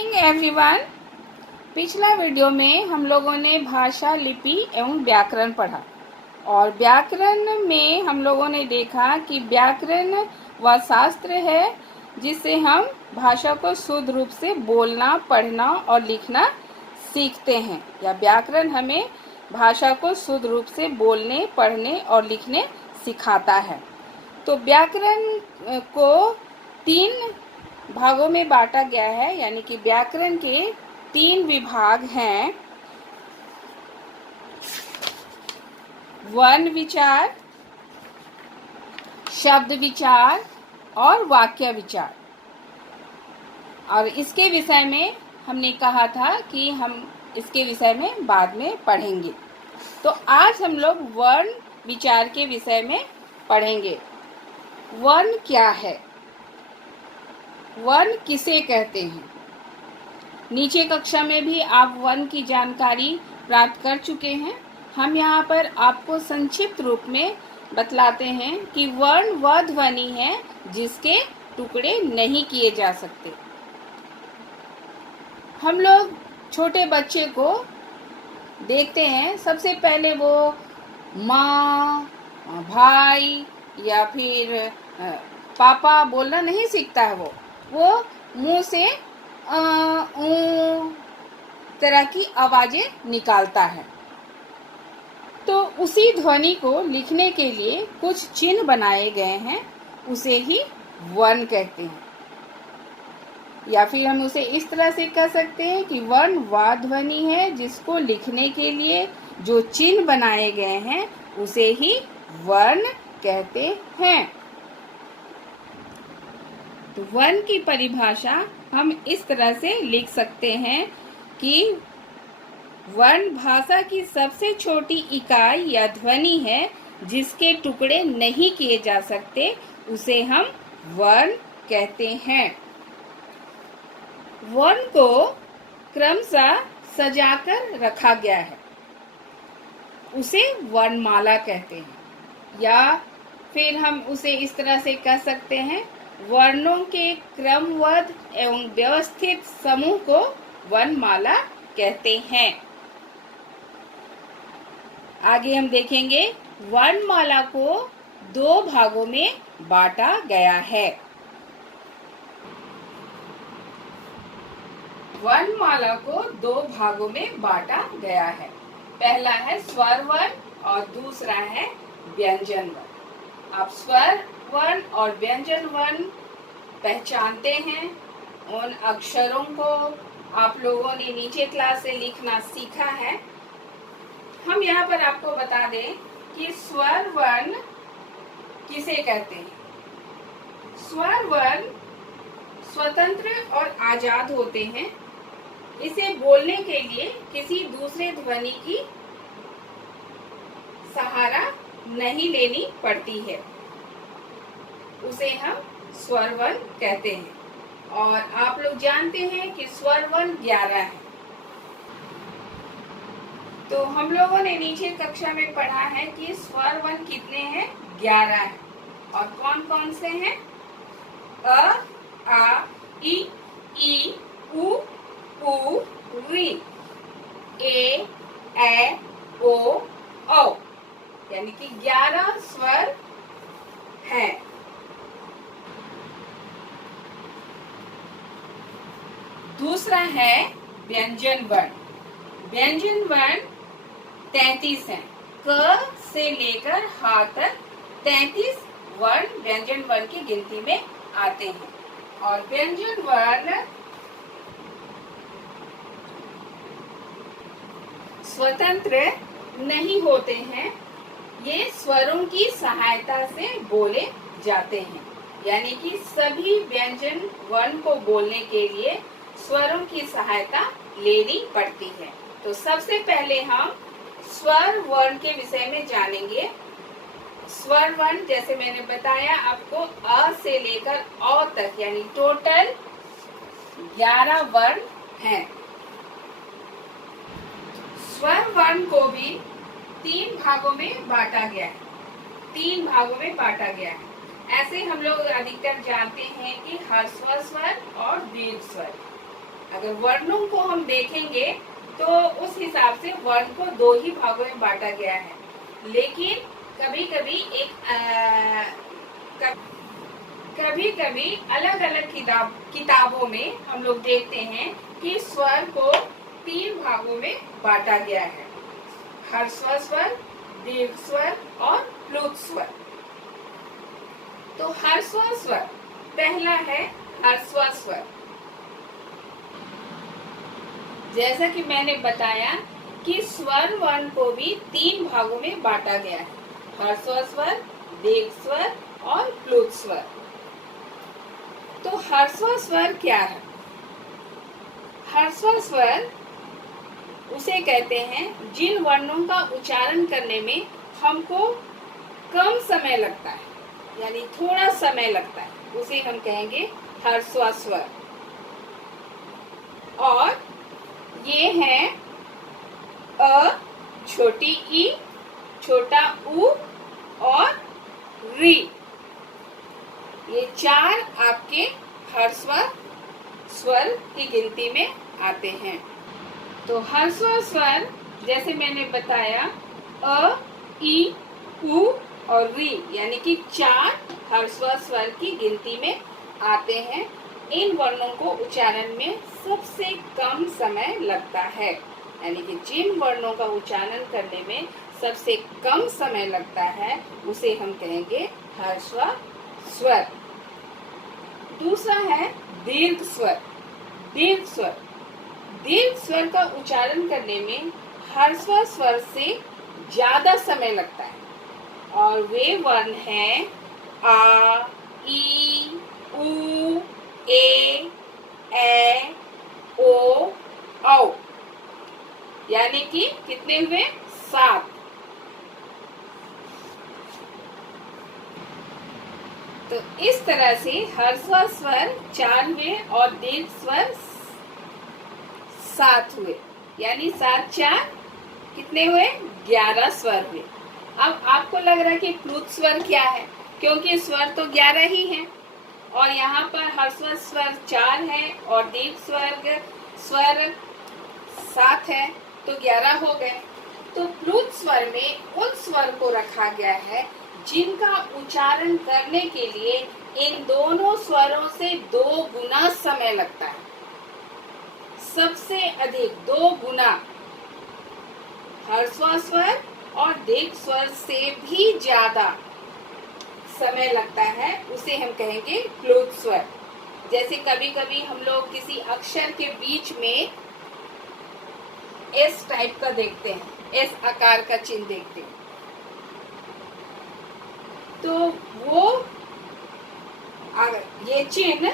Morning everyone. पिछला video में हम लोगों ने भाषा, लिपि एवं व्याकरण पढ़ा और व्याकरण में हम लोगों ने देखा कि व्याकरण वह शास्त्र है जिससे हम भाषा को शुद्ध रूप से बोलना, पढ़ना और लिखना सीखते हैं, या व्याकरण हमें भाषा को शुद्ध रूप से बोलने, पढ़ने और लिखने सिखाता है। तो व्याकरण को 3 भागों में बांटा गया है, यानी कि व्याकरण के 3 विभाग हैं: वर्ण विचार, शब्द विचार और वाक्य विचार। और इसके विषय में हमने कहा था कि हम इसके विषय में बाद में पढ़ेंगे। तो आज हम लोग वर्ण विचार के विषय में पढ़ेंगे। वर्ण क्या है? वर्ण किसे कहते हैं? नीचे कक्षा में भी आप वर्ण की जानकारी प्राप्त कर चुके हैं। हम यहाँ पर आपको संक्षिप्त रूप में बतलाते हैं कि वर्ण वह ध्वनि है जिसके टुकड़े नहीं किए जा सकते। हम लोग छोटे बच्चे को देखते हैं, सबसे पहले वो माँ, भाई या फिर पापा बोलना नहीं सीखता है। वो मुंह से तरह की आवाजें निकालता है। तो उसी ध्वनि को लिखने के लिए कुछ चिन्ह बनाए गए हैं, उसे ही वर्ण कहते हैं। या फिर हम उसे इस तरह से कह सकते हैं कि वर्ण वह ध्वनि है जिसको लिखने के लिए जो चिन्ह बनाए गए हैं उसे ही वर्ण कहते हैं। तो वर्ण की परिभाषा हम इस तरह से लिख सकते हैं कि वर्ण भाषा की सबसे छोटी इकाई या ध्वनि है जिसके टुकड़े नहीं किए जा सकते, उसे हम वर्ण कहते हैं। वर्ण को क्रमशः सजाकर रखा गया है, उसे वर्णमाला कहते हैं। या फिर हम उसे इस तरह से कह सकते हैं, वर्णों के क्रमबद्ध एवं व्यवस्थित समूह को वर्णमाला कहते हैं। आगे हम देखेंगे, वर्णमाला को 2 भागों में बांटा गया है। वर्णमाला को 2 भागों में बांटा गया है। पहला है स्वर वर्ण और दूसरा है व्यंजन वर्ण। आप स्वर वर्ण और व्यंजन वर्ण पहचानते हैं। उन अक्षरों को आप लोगों ने नीचे क्लास से लिखना सीखा है। हम यहाँ पर आपको बता दें कि स्वर वर्ण किसे कहते हैं। स्वर वर्ण स्वतंत्र और आजाद होते हैं। इसे बोलने के लिए किसी दूसरे ध्वनि की सहारा नहीं लेनी पड़ती है, उसे हम स्वर वर्ण कहते हैं। और आप लोग जानते हैं कि स्वर वर्ण 11 है। तो हम लोगों ने नीचे कक्षा में पढ़ा है कि स्वर वर्ण कितने हैं? 11 है। और कौन कौन से हैं? अ, आ, ई, उ, ऋ, ए, ओ, औ, यानी कि 11 स्वर हैं। दूसरा है व्यंजन वर्ण। व्यंजन वर्ण 33 हैं। क से लेकर ह तक 33 वर्ण व्यंजन वर्ण की गिनती में आते हैं। और व्यंजन वर्ण स्वतंत्र नहीं होते हैं, ये स्वरों की सहायता से बोले जाते हैं। यानी कि सभी व्यंजन वर्ण को बोलने के लिए स्वरों की सहायता लेनी पड़ती है। तो सबसे पहले हम स्वर वर्ण के विषय में जानेंगे। स्वर वर्ण जैसे मैंने बताया आपको, अ से लेकर औ तक, यानी टोटल 11 वर्ण हैं। स्वर वर्ण को भी 3 भागों में बांटा गया है। 3 भागों में बांटा गया है। ऐसे हम लोग अधिकतर जानते हैं कि ह्रस्व स्वर और दीर्घ स्वर। अगर वर्णों को हम देखेंगे तो उस हिसाब से वर्ण को दो ही भागों में बांटा गया है, लेकिन कभी कभी अलग अलग किताबों में हम लोग देखते हैं कि स्वर को तीन भागों में बांटा गया है, ह्रस्व स्वर, दीर्घ स्वर और प्लुत स्वर। तो ह्रस्व स्वर पहला है ह्रस्व स्वर। जैसा कि मैंने बताया कि स्वर वर्ण को भी तीन भागों में बांटा गया है, ह्रस्व स्वर, दीर्घ स्वर और प्लुत स्वर। तो ह्रस्व स्वर क्या है? ह्रस्व स्वर उसे कहते हैं जिन वर्णों का उच्चारण करने में हमको कम समय लगता है, यानी थोड़ा समय लगता है, उसे हम कहेंगे ह्रस्व स्वर। और ये हैं अ, छोटी ई, छोटा उ और री। ये चार आपके ह्रस्व स्वर की गिनती में आते हैं। तो ह्रस्व स्वर जैसे मैंने बताया अ, ई, उ और री, यानी कि चार ह्रस्व स्वर की गिनती में आते हैं। इन वर्णों को उच्चारण में सबसे कम समय लगता है, यानी कि जिन वर्णों का उच्चारण करने में सबसे कम समय लगता है उसे हम कहेंगे ह्रस्व स्वर। दूसरा है दीर्घ स्वर। दीर्घ स्वर, दीर्घ स्वर का उच्चारण करने में ह्रस्व स्वर से ज्यादा समय लगता है और वे वर्ण हैं आ, ई, उ, ए, ओ, औ, यानी कि कितने हुए? 7। तो इस तरह से ह्रस्व स्वर 4 हुए और दीर्घ स्वर 7 हुए, यानी 7 4 कितने हुए? 11 स्वर हुए। अब आपको लग रहा है कि प्लुत स्वर क्या है, क्योंकि स्वर तो 11 ही हैं और यहाँ पर ह्रस्व स्वर 4 है और दीर्घ स्वर 7 है, तो 11 हो गए। तो प्लुत स्वर में उन स्वर को रखा गया है जिनका उच्चारण करने के लिए इन दोनों स्वरों से 2 गुना समय लगता है, सबसे अधिक 2 गुना। ह्रस्व स्वर और दीर्घ स्वर से भी ज्यादा समय लगता है, उसे हम कहेंगे प्लुत स्वर। जैसे कभी कभी हम लोग किसी अक्षर के बीच में एस टाइप का देखते हैं, एस आकार का चिन्ह देखते हैं, तो वो ये चिन्ह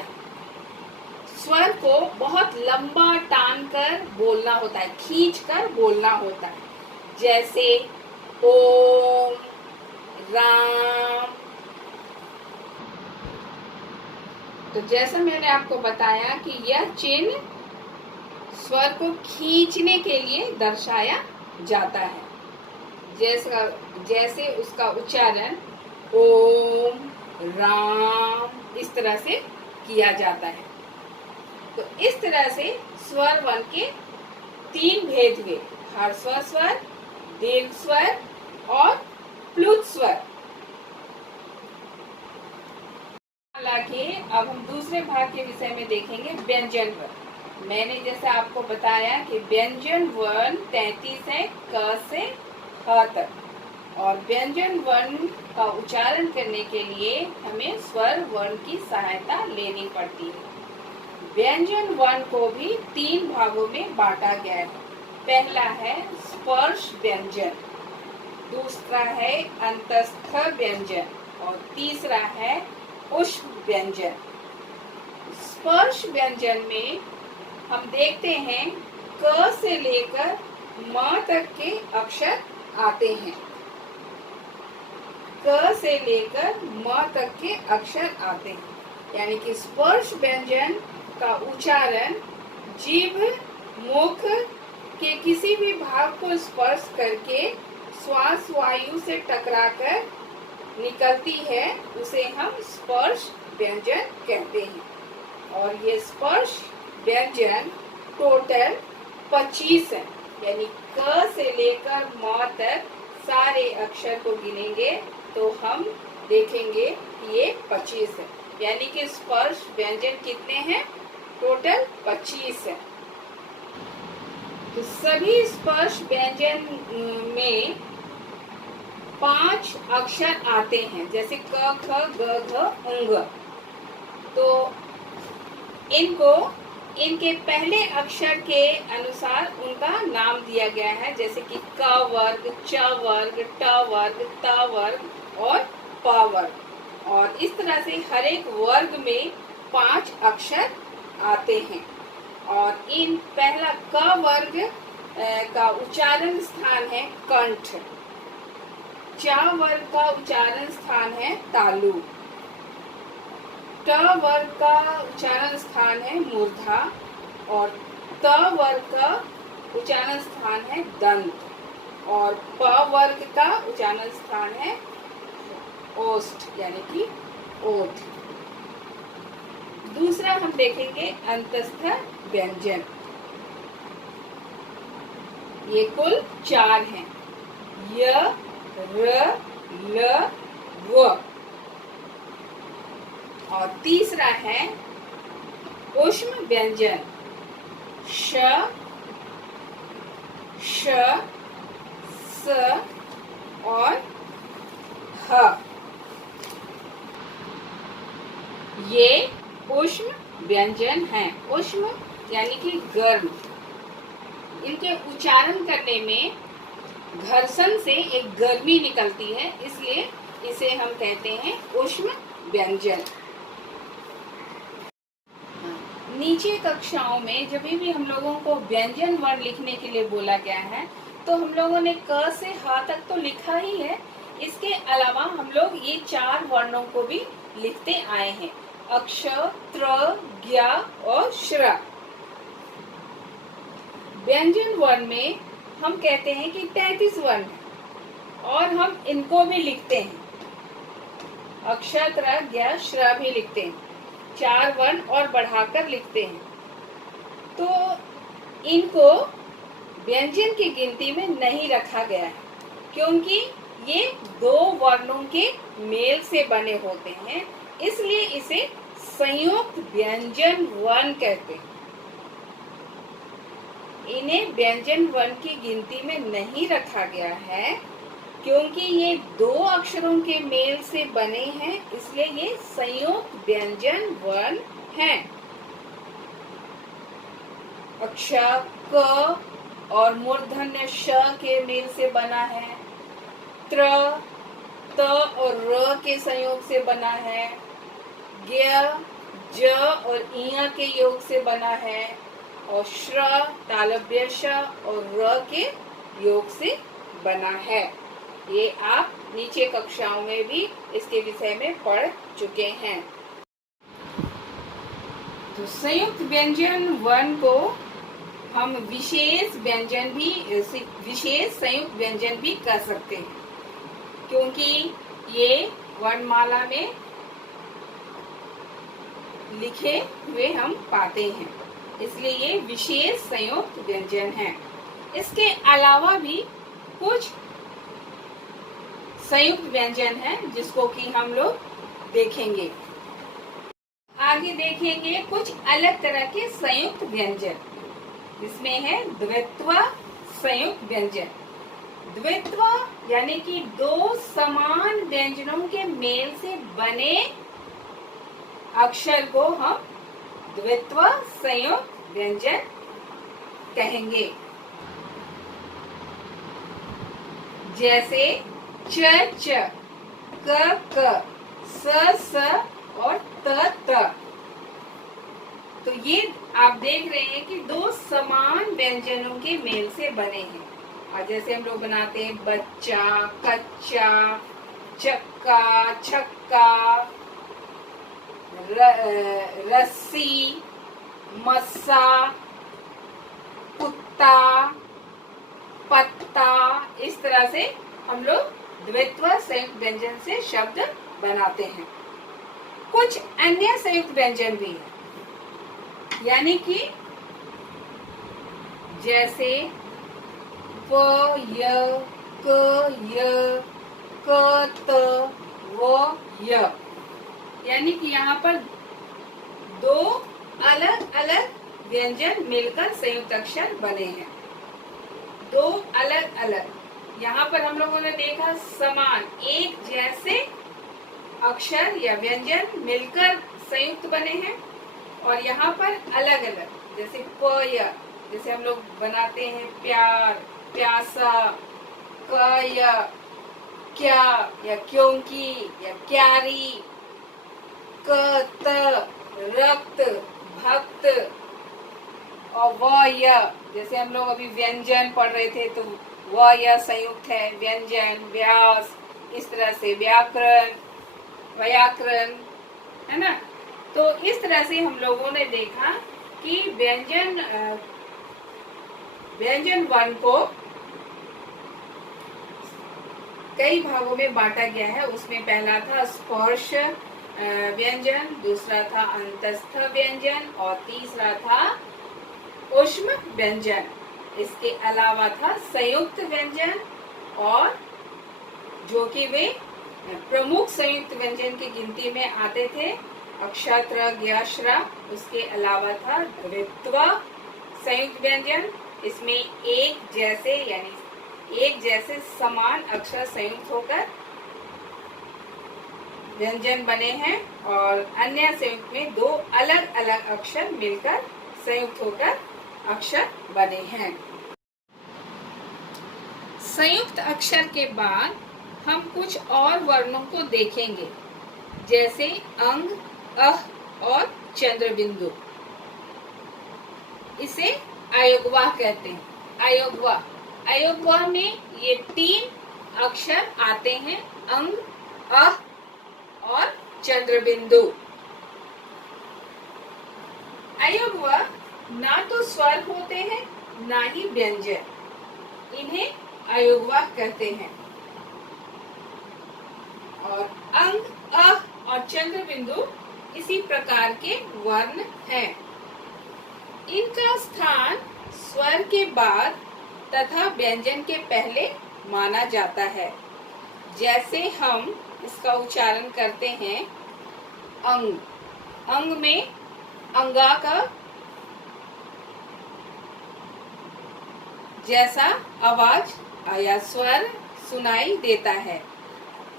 स्वर को बहुत लंबा टान कर बोलना होता है, खींच कर बोलना होता है, जैसे ओम, राम। तो जैसा मैंने आपको बताया कि यह चिन्ह स्वर को खींचने के लिए दर्शाया जाता है, जैसे उसका उच्चारण ओम, राम इस तरह से किया जाता है। तो इस तरह से स्वर वर्ण के 3 भेद हुए, ह्रस्व स्वर, दीर्घ स्वर और प्लुत स्वर। हालांकि अब हम दूसरे भाग के विषय में देखेंगे व्यंजन वर्ण। मैंने जैसे आपको बताया कि व्यंजन वर्ण 33 है, क से ह तक, और व्यंजन वर्ण का उच्चारण करने के लिए हमें स्वर वर्ण की सहायता लेनी पड़ती है। व्यंजन वर्ण को भी 3 भागों में बांटा गया है। पहला है स्पर्श व्यंजन, दूसरा है अंतस्थ व्यंजन और तीसरा है ऊष्म व्यंजन। स्पर्श व्यंजन में हम देखते हैं क से लेकर म तक के अक्षर आते हैं, क से लेकर म तक के अक्षर आते हैं, यानी कि स्पर्श व्यंजन का उच्चारण जीभ मुख के किसी भी भाग को स्पर्श करके श्वास वायु से टकराकर निकलती है, उसे हम स्पर्श व्यंजन कहते हैं। और ये स्पर्श व्यंजन टोटल 25 है। यानी क से लेकर म तक सारे अक्षर को गिनेंगे तो हम देखेंगे कि ये 25 है। यानी कि स्पर्श व्यंजन कितने हैं? टोटल 25 है। तो सभी स्पर्श व्यंजन में 5 अक्षर आते हैं, जैसे क, ख, ग, घ, ङ। तो इनको इनके पहले अक्षर के अनुसार उनका नाम दिया गया है, जैसे कि क वर्ग, च वर्ग, ट वर्ग, त वर्ग और प वर्ग। और इस तरह से हर एक वर्ग में 5 अक्षर आते हैं। और इन पहला क वर्ग का उच्चारण स्थान है कंठ। च वर्ग का उच्चारण स्थान है तालु। ट वर्ग का उच्चारण स्थान है मूर्धा। और त वर्ग का उच्चारण स्थान है दंत। और प वर्ग का उच्चारण स्थान है ओष्ठ, यानी कि ओठ। दूसरा हम देखेंगे अंतस्थ व्यंजन। ये कुल 4 हैं, य, र, ल, व। और तीसरा है ऊष्म व्यंजन, श, श, स और ह। ये ऊष्म व्यंजन हैं। ऊष्म यानी कि गर्म। इनके उच्चारण करने में घर्षण से एक गर्मी निकलती है, इसलिए इसे हम कहते हैं ऊष्म व्यंजन। नीचे कक्षाओं में जब भी हम लोगों को व्यंजन वर्ण लिखने के लिए बोला गया है तो हम लोगों ने क से ह तक तो लिखा ही है। इसके अलावा हम लोग ये 4 वर्णों को भी लिखते आए हैं, अक्ष, त्र, ज्ञ और श्र। व्यंजन वर्ण में हम कहते हैं कि 33 वर्ण है और हम इनको भी लिखते हैं, अक्ष, त्र, ज्ञ, श्र भी लिखते हैं। 4 वर्ण और बढ़ाकर लिखते हैं। तो इनको व्यंजन की गिनती में नहीं रखा गया है, क्योंकि ये 2 वर्णों के मेल से बने होते हैं, इसलिए इसे संयुक्त व्यंजन वर्ण कहते हैं। इन्हें व्यंजन वर्ण की गिनती में नहीं रखा गया है, क्योंकि ये 2 अक्षरों के मेल से बने हैं, इसलिए ये संयुक्त व्यंजन वर्ण हैं। अक्ष क और मूर्धन्य श के मेल से बना है, त्र, त और र के संयोग से बना है, ज्ञ, ज और इ के योग से बना है, और श्र, तालव्य श और र के योग से बना है। ये आप नीचे कक्षाओं में भी इसके विषय में पढ़ चुके हैं। तो संयुक्त व्यंजन वर्ण को हम विशेष संयुक्त व्यंजन भी कर सकते हैं, क्योंकि ये वर्णमाला में लिखे हुए हम पाते हैं, इसलिए ये विशेष संयुक्त व्यंजन है। इसके अलावा भी कुछ संयुक्त व्यंजन है जिसको कि हम लोग देखेंगे। आगे देखेंगे कुछ अलग तरह के संयुक्त व्यंजन, जिसमें है द्वित्व संयुक्त व्यंजन। द्वित्व यानी कि 2 समान व्यंजनों के मेल से बने अक्षर को हम द्वित्व संयुक्त व्यंजन कहेंगे। जैसे च च, क क, स और त। तो ये आप देख रहे हैं कि 2 समान व्यंजनों के मेल से बने हैं। और जैसे हम लोग बनाते हैं बच्चा, कच्चा, चक्का, छक्का, रस्सी, मस्सा, कुत्ता, पत्ता। इस तरह से हम लोग द्वित्व संयुक्त व्यंजन से शब्द बनाते हैं। कुछ अन्य संयुक्त व्यंजन भी है, यानी कि जैसे प य क य क त व य, यानी कि यहाँ पर दो अलग अलग व्यंजन मिलकर संयुक्त अक्षर बने हैं। दो अलग अलग, यहाँ पर हम लोगों ने देखा समान एक जैसे अक्षर या व्यंजन मिलकर संयुक्त बने हैं, और यहाँ पर अलग अलग, जैसे प य, जैसे हम लोग बनाते हैं प्यार, प्यासा, क य, क्या या क्योंकि या क्यारी, क त रक्त, भक्त, और व य, जैसे हम लोग अभी व्यंजन पढ़ रहे थे तो व य संयुक्त है, व्यंजन, व्यास, इस तरह से व्याकरण, व्याकरण, है ना। तो इस तरह से हम लोगों ने देखा कि व्यंजन वर्ण को कई भागों में बांटा गया है। उसमें पहला था स्पर्श व्यंजन, दूसरा था अंतस्थ व्यंजन, और तीसरा था ऊष्म व्यंजन। इसके अलावा था संयुक्त व्यंजन, और जो कि वे प्रमुख संयुक्त व्यंजन की गिनती में आते थे, अक्षत्र, ज्ञश्र। उसके अलावा था द्वित्व संयुक्त व्यंजन, इसमें एक जैसे यानी एक जैसे समान अक्षर संयुक्त होकर व्यंजन बने हैं, और अन्य संयुक्त में दो अलग अलग अक्षर मिलकर संयुक्त होकर अक्षर बने हैं। संयुक्त अक्षर के बाद हम कुछ और वर्णों को देखेंगे, जैसे अंग, अह और चंद्र बिंदु। इसे अयोगवाह कहते हैं। अयोगवाह, अयोगवाह में ये तीन अक्षर आते हैं, अंग, अह और चंद्र बिंदु। अयोगवाह ना तो स्वर होते हैं ना ही व्यंजन, इन्हें अयोगवाह कहते हैं। और अंग, अह और चंद्र बिंदु इसी प्रकार के वर्ण हैं। इनका स्थान स्वर के बाद तथा व्यंजन के पहले माना जाता है। जैसे हम इसका उच्चारण करते हैं अंग, अंग में अंगा का जैसा आवाज या स्वर सुनाई देता है,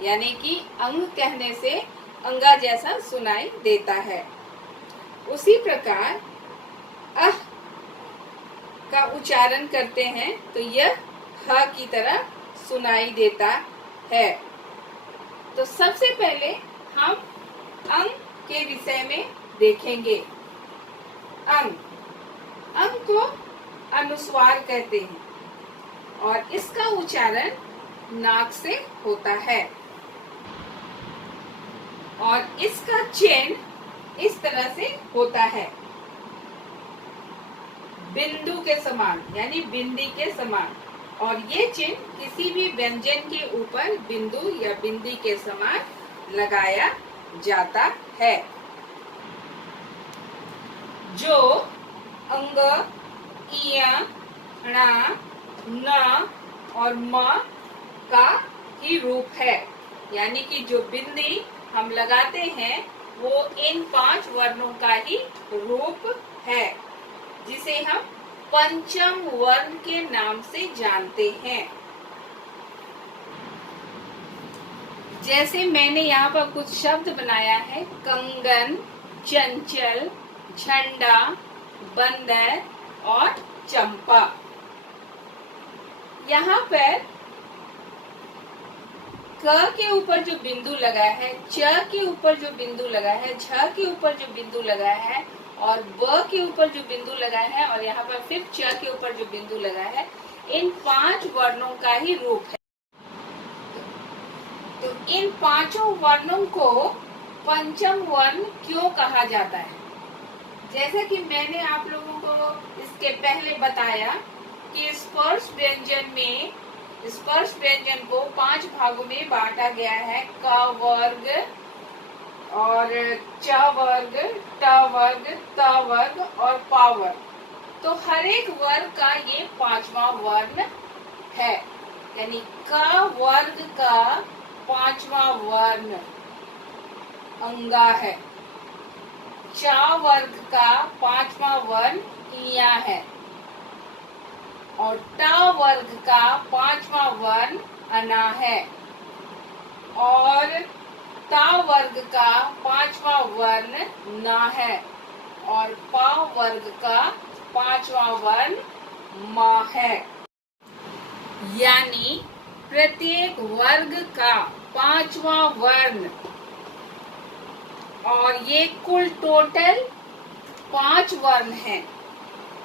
यानी कि अंग कहने से अंगा जैसा सुनाई देता है। उसी प्रकार अह का उच्चारण करते हैं तो यह ह की तरह सुनाई देता है। तो सबसे पहले हम अंग के विषय में देखेंगे। अंग, अंग को अनुस्वार कहते हैं, और इसका उच्चारण नाक से होता है, और इसका चिन्ह इस तरह से होता है, बिंदु के समान, यानी बिंदी के समान। और ये चिन्ह किसी भी व्यंजन के ऊपर बिंदु या बिंदी के समान लगाया जाता है। जो अंग, इया, ण, न और म का ही रूप है, यानी कि जो बिंदी हम लगाते हैं वो इन 5 वर्णों का ही रूप है, जिसे हम पंचम वर्ण के नाम से जानते हैं। जैसे मैंने यहाँ पर कुछ शब्द बनाया है, कंगन, चंचल, झंडा, बंदर और चंपा। यहाँ पर क के ऊपर जो बिंदु लगा है, च के ऊपर जो बिंदु लगा है, झ के ऊपर जो बिंदु लगा है, और ब के ऊपर जो बिंदु लगा है, और यहाँ पर फिर च के ऊपर जो बिंदु लगा है, इन 5 वर्णों का ही रूप है। तो इन 5 वर्णों को पंचम वर्ण क्यों कहा जाता है? जैसा कि मैंने आप लोगों को इसके पहले बताया कि स्पर्श व्यंजन को 5 भागों में बांटा गया है, क वर्ग और च वर्ग, ट वर्ग, त वर्ग और प वर्ग। तो हर एक वर्ग का ये पांचवा वर्ण है, यानी क वर्ग का पांचवा वर्ण अंगा है। च वर्ग का पांचवा वर्ण इया है और ट वर्ग का पांचवा वर्ण अना है और ता वर्ग का पांचवा वर्ण न है और पा वर्ग का पांचवा वर्ण मा है। यानी प्रत्येक वर्ग का पांचवा वर्ण और ये कुल टोटल 5 वर्ण है।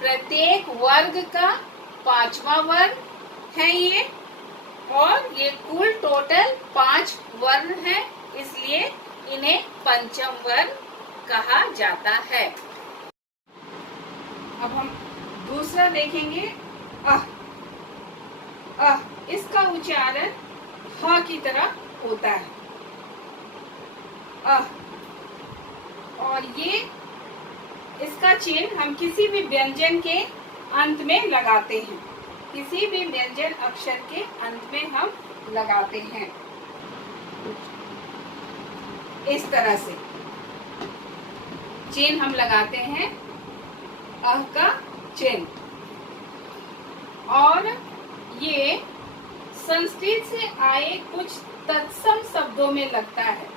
प्रत्येक वर्ग का पांचवा वर्ण है ये और ये कुल टोटल 5 वर्ण है, इसलिए इन्हें पंचम वर्ण कहा जाता है। अब हम दूसरा देखेंगे अह। इसका उच्चारण ह की तरह होता है अह, और ये इसका चिन्ह हम किसी भी व्यंजन के अंत में लगाते हैं। किसी भी व्यंजन अक्षर के अंत में हम लगाते हैं इस तरह से चिन्ह हम लगाते हैं अह का चिन्ह। और ये संस्कृत से आए कुछ तत्सम शब्दों में लगता है,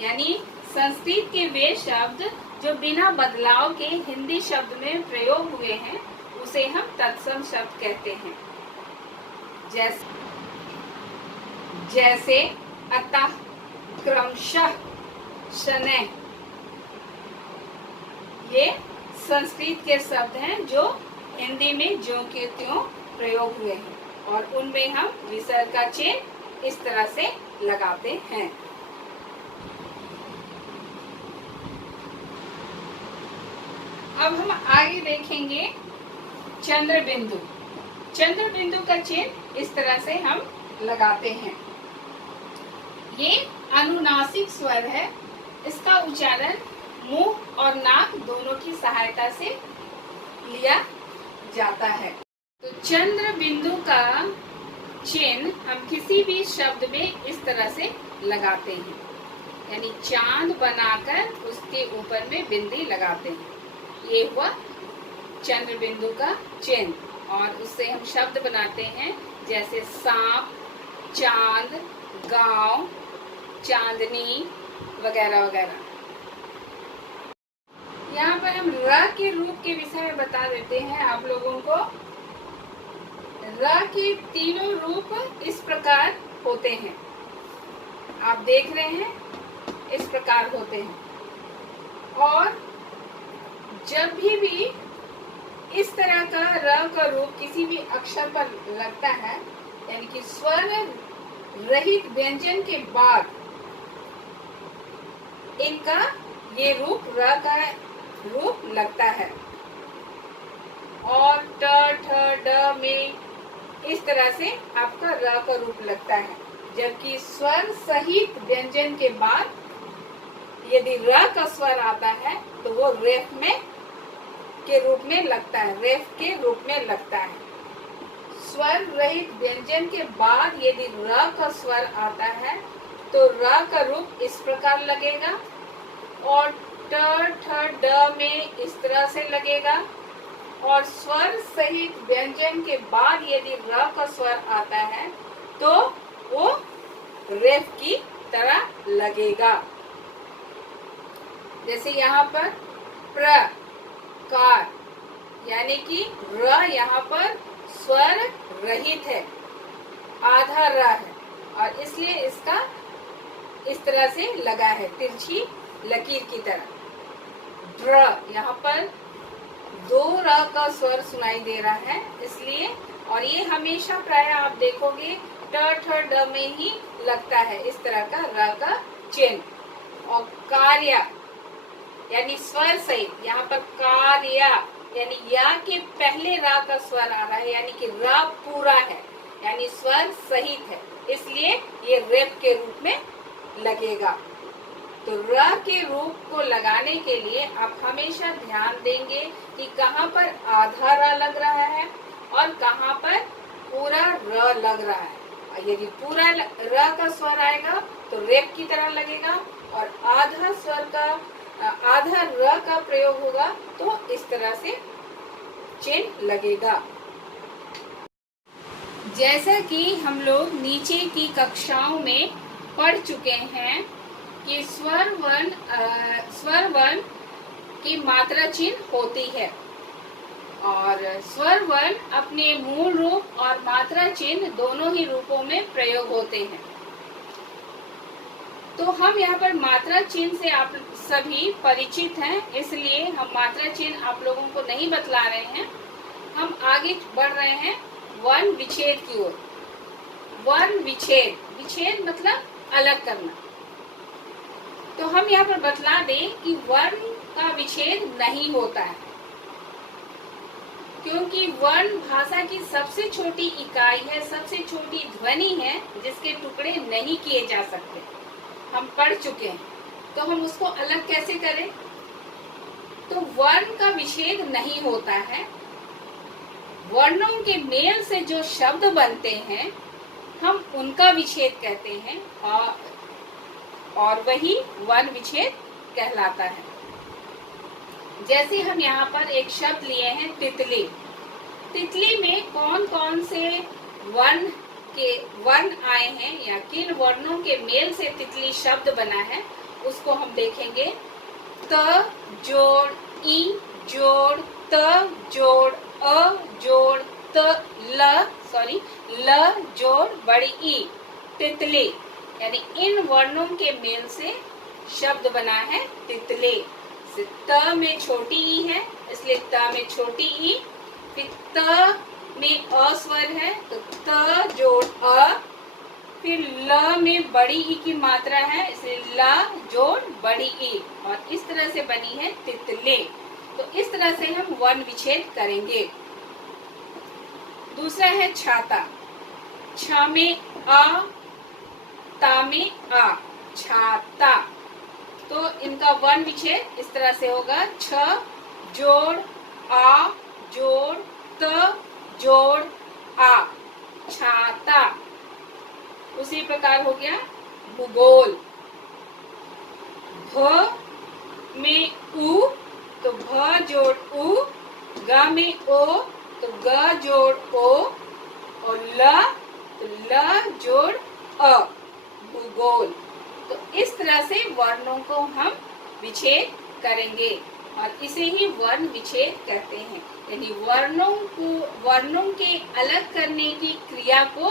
यानी संस्कृत के वे शब्द जो बिना बदलाव के हिंदी शब्द में प्रयोग हुए हैं उसे हम तत्सम शब्द कहते हैं। जैसे अतः, क्रमशः, शनैः, ये संस्कृत के शब्द हैं जो हिंदी में ज्यों के त्यों प्रयोग हुए हैं और उनमें हम विसर्ग का चिन्ह इस तरह से लगाते हैं। अब हम आगे देखेंगे चंद्र बिंदु। चंद्र बिंदु का चिन्ह इस तरह से हम लगाते हैं। ये अनुनासिक स्वर है। इसका उच्चारण मुंह और नाक दोनों की सहायता से लिया जाता है। तो चंद्र बिंदु का चिन्ह हम किसी भी शब्द में इस तरह से लगाते हैं, यानी चांद बनाकर उसके ऊपर में बिंदी लगाते हैं। ये हुआ चंद्र बिंदु का चिन्ह और उससे हम शब्द बनाते हैं जैसे सांप, चांद, गांव, चांदनी वगैरह वगैरह। यहाँ पर हम र के रूप के विषय में बता देते हैं आप लोगों को। र के तीनों रूप इस प्रकार होते हैं, आप देख रहे हैं, इस प्रकार होते हैं। और जब भी इस तरह का र का रूप किसी भी अक्षर पर लगता है, यानी कि स्वर रहित व्यंजन के बाद इनका ये रूप र का रूप लगता है। और ट, ठ, ड में इस तरह से आपका र का रूप लगता है, जबकि स्वर सहित व्यंजन के बाद यदि र का स्वर आता है तो वो रेफ में के रूप में लगता है, रेफ के रूप में लगता है। स्वर रहित व्यंजन के बाद यदि र का स्वर आता है तो र का रूप इस प्रकार लगेगा और ट, ठ, ड में इस तरह से लगेगा। और स्वर सहित व्यंजन के बाद यदि र का स्वर आता है तो वो रेफ की तरह लगेगा। जैसे यहाँ पर प्रकार, यानी कि र यहाँ पर स्वर रहित है, आधा र है और इसलिए इसका इस तरह से लगा है तिरछी लकीर की तरह। ड्र, यहाँ पर दो र का स्वर सुनाई दे रहा है इसलिए, और ये हमेशा प्राय आप देखोगे ट, ठ, ड में ही लगता है इस तरह का र का चिन्ह। और कार्य यानी स्वर सहित, यहाँ पर कार्य यानी या के पहले रा का स्वर आ रहा है, यानी कि रा पूरा है, यानी स्वर सहित है, इसलिए ये रेप के रूप में लगेगा। तो र के रूप को लगाने के लिए आप हमेशा ध्यान देंगे कि कहाँ पर आधा र लग रहा है और कहाँ पर पूरा र लग रहा है। यदि पूरा र का स्वर आएगा तो रेप की तरह लगेगा, और आधा स्वर का आधा र का प्रयोग होगा तो इस तरह से चिन्ह लगेगा। जैसा कि हम लोग नीचे की कक्षाओं में पढ़ चुके हैं कि स्वर वर्ण की मात्रा चिन्ह होती है, और स्वर वर्ण अपने मूल रूप और मात्रा चिन्ह दोनों ही रूपों में प्रयोग होते हैं। तो हम यहाँ पर मात्रा चिन्ह से आप सभी परिचित हैं, इसलिए हम मात्रा चिन्ह आप लोगों को नहीं बतला रहे हैं। हम आगे बढ़ रहे हैं वर्ण विच्छेद की ओर। वर्ण विच्छेद, विच्छेद मतलब अलग करना। तो हम यहाँ पर बतला दें कि वर्ण का विच्छेद नहीं होता है, क्योंकि वर्ण भाषा की सबसे छोटी इकाई है, सबसे छोटी ध्वनि है जिसके टुकड़े नहीं किए जा सकते। हम पढ़ चुके हैं, तो हम उसको अलग कैसे करें? तो वर्ण का विच्छेद नहीं होता है। वर्णों के मेल से जो शब्द बनते हैं हम उनका विच्छेद कहते हैं, और वही वर्ण विच्छेद कहलाता है। जैसे हम यहाँ पर एक शब्द लिए हैं तितली। तितली में कौन कौन से वर्ण आए हैं या किन वर्णों के मेल से तितली शब्द बना है उसको हम देखेंगे। त जोड़ ई जोड़ त जोड़ अ जोड़ ल जोड़ बड़ी ई, तितली। यानी इन वर्णों के मेल से शब्द बना है तितली। त में छोटी ई है इसलिए त में छोटी ई, फिर त में अ स्वर है तो त जोड़ अ, फिर ल में बड़ी ई की मात्रा है इसलिए ल जोड़ बड़ी ई, और इस तरह से बनी है तितली। तो इस तरह से हम वर्ण विच्छेद करेंगे। दूसरा है छाता। छ में अ, ता में आ, छाता। तो इनका वर्ण विच्छेद इस तरह से होगा। छ जोड़ आ जोड़ त जोड़ आ, छाता। उसी प्रकार हो गया भूगोल। भ में उ तो भ जोड़ उ, ग में ओ तो ग जोड़ ओ, और ल तो ल जोड़ अ, भूगोल। तो इस तरह से वर्णों को हम विच्छेद करेंगे और इसे ही वर्ण विच्छेद कहते हैं। यानी वर्णों के अलग करने की क्रिया को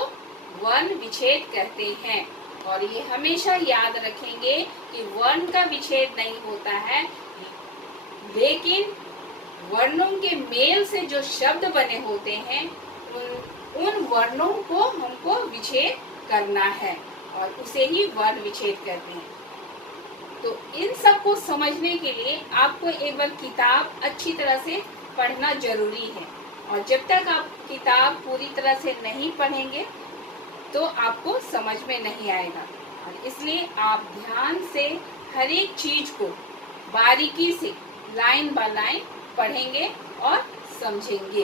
वर्ण विच्छेद कहते हैं। और ये हमेशा याद रखेंगे कि वर्ण का विच्छेद नहीं होता है, लेकिन वर्णों के मेल से जो शब्द बने होते हैं उन वर्णों को हमको विच्छेद करना है, और उसे ही वर्ण विच्छेद कहते हैं। तो इन सब को समझने के लिए आपको एक बार किताब अच्छी तरह से पढ़ना जरूरी है, और जब तक आप किताब पूरी तरह से नहीं पढ़ेंगे तो आपको समझ में नहीं आएगा। और इसलिए आप ध्यान से हर एक चीज को बारीकी से लाइन बाय लाइन पढ़ेंगे और समझेंगे।